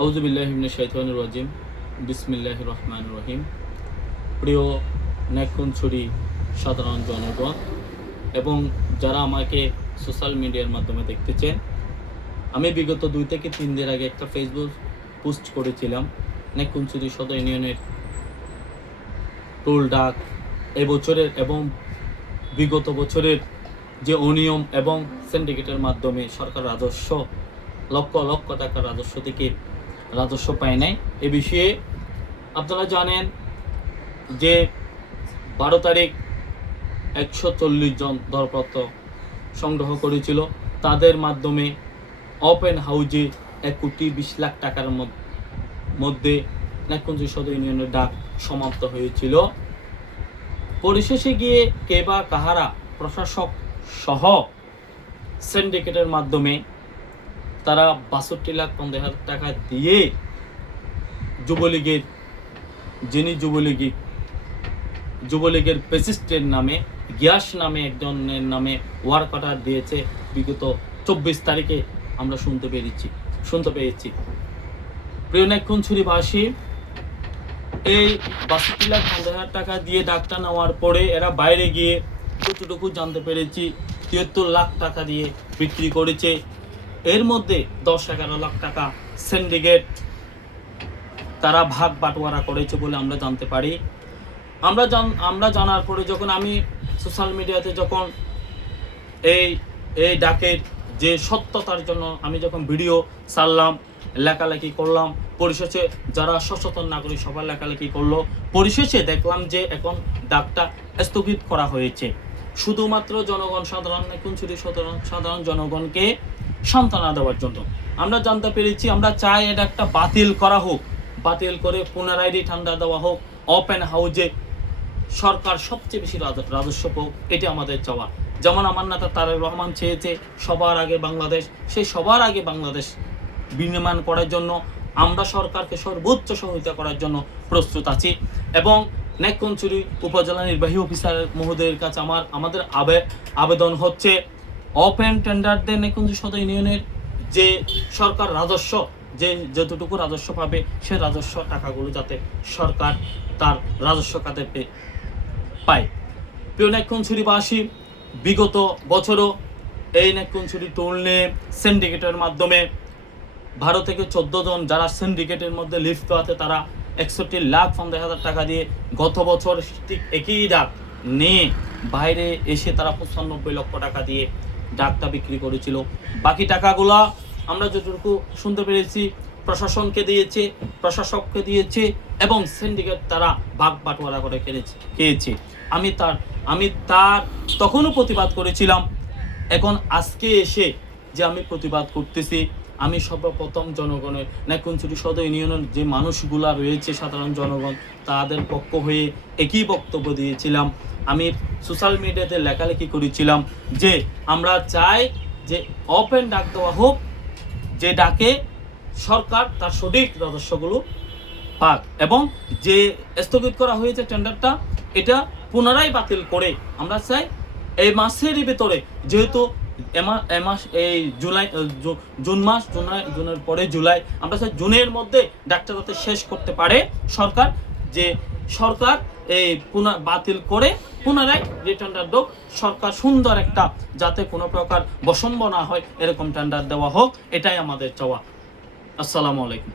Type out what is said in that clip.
আউযু বিল্লাহি মিনাশ শাইতানির রাজিম। বিসমিল্লাহির রহমানির রহিম। প্রিয় নেকনছড়ি সাধারণ জনগণ এবং যারা আমাকে সোশ্যাল মিডিয়ার মাধ্যমে দেখতেছেন, আমি বিগত 2 থেকে 3 দিন আগে একটা ফেসবুক পোস্ট করেছিলাম নেকনছড়ি সদর ইউনিয়নের টোল ডাক এবছরের এবং বিগত বছরের যে অনিয়ম এবং সিন্ডিকেটের মাধ্যমে সরকার রাজস্ব লক্ষ লক্ষ টাকার রাজস্ব থেকে রাজস্ব পায় নাই। এ বিষয়ে আপনারা জানেন যে 12 তারিখ 140 জন দরপত্র সংগ্রহ করেছিল। তাদের মাধ্যমে ওপেন হাউজে 1,20,00,000 টাকার মধ্যে নেকনছড়ি সদর ইউনিয়নের ডাক সমাপ্ত হয়েছিল। পরিশেষে গিয়ে কে বা কাহারা প্রশাসক সহ সিন্ডিকেটের মাধ্যমে তারা 62,50,000 টাকা দিয়ে যুবলীগের যুবলীগের প্রেসিডেন্টের নামে গিয়াস নামে একজনের নামে ওয়ার কাটার দিয়েছে। বিগত 24 তারিখে আমরা শুনতে পেয়েছি। প্রিয় নেকনছড়িবাসী, এই 62,50,000 টাকা দিয়ে ডাকটা নেওয়ার পরে এরা বাইরে গিয়ে যতটুকু জানতে পেরেছি 73 লাখ টাকা দিয়ে বিক্রি করেছে। এর মধ্যে 10-11 লাখ টাকা সিন্ডিকেট তারা ভাগ বাটোয়ারা করেছে বলে আমরা জানতে পারি। আমরা জানার পরে যখন আমি সোশ্যাল মিডিয়াতে যখন এই ডাকের যে সত্যতার জন্য আমি যখন ভিডিও ছাড়লাম, লেখালেখি করলাম, পরিশেষে যারা সচেতন নাগরিক সবাই লেখালেখি করলো, পরিশেষে দেখলাম যে এখন ডাকটা স্থগিত করা হয়েছে শুধুমাত্র জনগণ নেকনছড়ি সাধারণ জনগণকে সান্ত্বনা দেওয়ার জন্য। আমরা জানতে পেরেছি, আমরা চাই এটা একটা বাতিল করা হোক, বাতিল করে পুনরায় ঠান্ডা দেওয়া হোক, ওপেন হাউজে সরকার সবচেয়ে বেশি রাজস্ব পাক, এটি আমাদের চাওয়া। যেমন আমার নেতা তারেক রহমান চেয়েছে সবার আগে বাংলাদেশ, সেই সবার আগে বাংলাদেশ বিনির্মাণ করার জন্য আমরা সরকারকে সর্বোচ্চ সহায়তা করার জন্য প্রস্তুত আছি। এবং নেকনছড়ি উপজেলা নির্বাহী অফিসার মহোদয়ের কাছে আমাদের আবেদন হচ্ছে, ওপেন টেন্ডার দেন নেকনছড়ি সদর ইউনিয়নের যে সরকার রাজস্ব যতটুকু রাজস্ব পাবে সে রাজস্ব টাকাগুলো যাতে সরকার তার রাজস্ব খাতে পায়। প্রিয় নেকনছড়িবাসী, বিগত বছরও এই নেকনছড়ি টোল নিয়ে সিন্ডিকেটের মাধ্যমে 12 থেকে 14 জন যারা সিন্ডিকেটের মধ্যে লিপ্ত আছে তারা 61,50,000 টাকা দিয়ে গত বছর ঠিক একই ডাক নিয়ে বাইরে এসে তারা 95 লক্ষ টাকা দিয়ে ডাকটা বিক্রি করেছিল। বাকি টাকাগুলা আমরা যতটুকু শুনতে পেরেছি প্রশাসককে দিয়েছে এবং সিন্ডিকেট তারা ভাগ বাটোয়ারা করে খেয়েছে। আমি তার তখনও প্রতিবাদ করেছিলাম। এখন আজকে এসে যে আমি প্রতিবাদ করতেছি, আমি সর্বপ্রথম জনগণের নেকনছড়ি সদর ইউনিয়নের যে মানুষগুলা রয়েছে সাধারণ জনগণ তাদের পক্ষ হয়ে একই বক্তব্য দিয়েছিলাম। আমি সোশ্যাল মিডিয়াতে লেখালেখি করেছিলাম যে আমরা চাই যে ওপেন ডাক দেওয়া হোক, যে ডাকে সরকার তার সঠিক রাজস্বগুলো পাক, এবং যে স্থগিত করা হয়েছে টেন্ডারটা এটা পুনরায় বাতিল করে আমরা চাই এই মাসেরই ভিতরে, যেহেতু এই জুনের পরে জুলাই, আমরা চাই জুনের মধ্যে ডাকটা যাতে শেষ করতে পারে সরকার, যে সরকার এই বাতিল করে পুনরায় টেন্ডার হোক, সরকার সুন্দর একটা যাতে কোনো প্রকার বৈষম্য না হয় এরকম টেন্ডার দেওয়া হোক, এটাই আমাদের চাওয়া। আসসালামু আলাইকুম।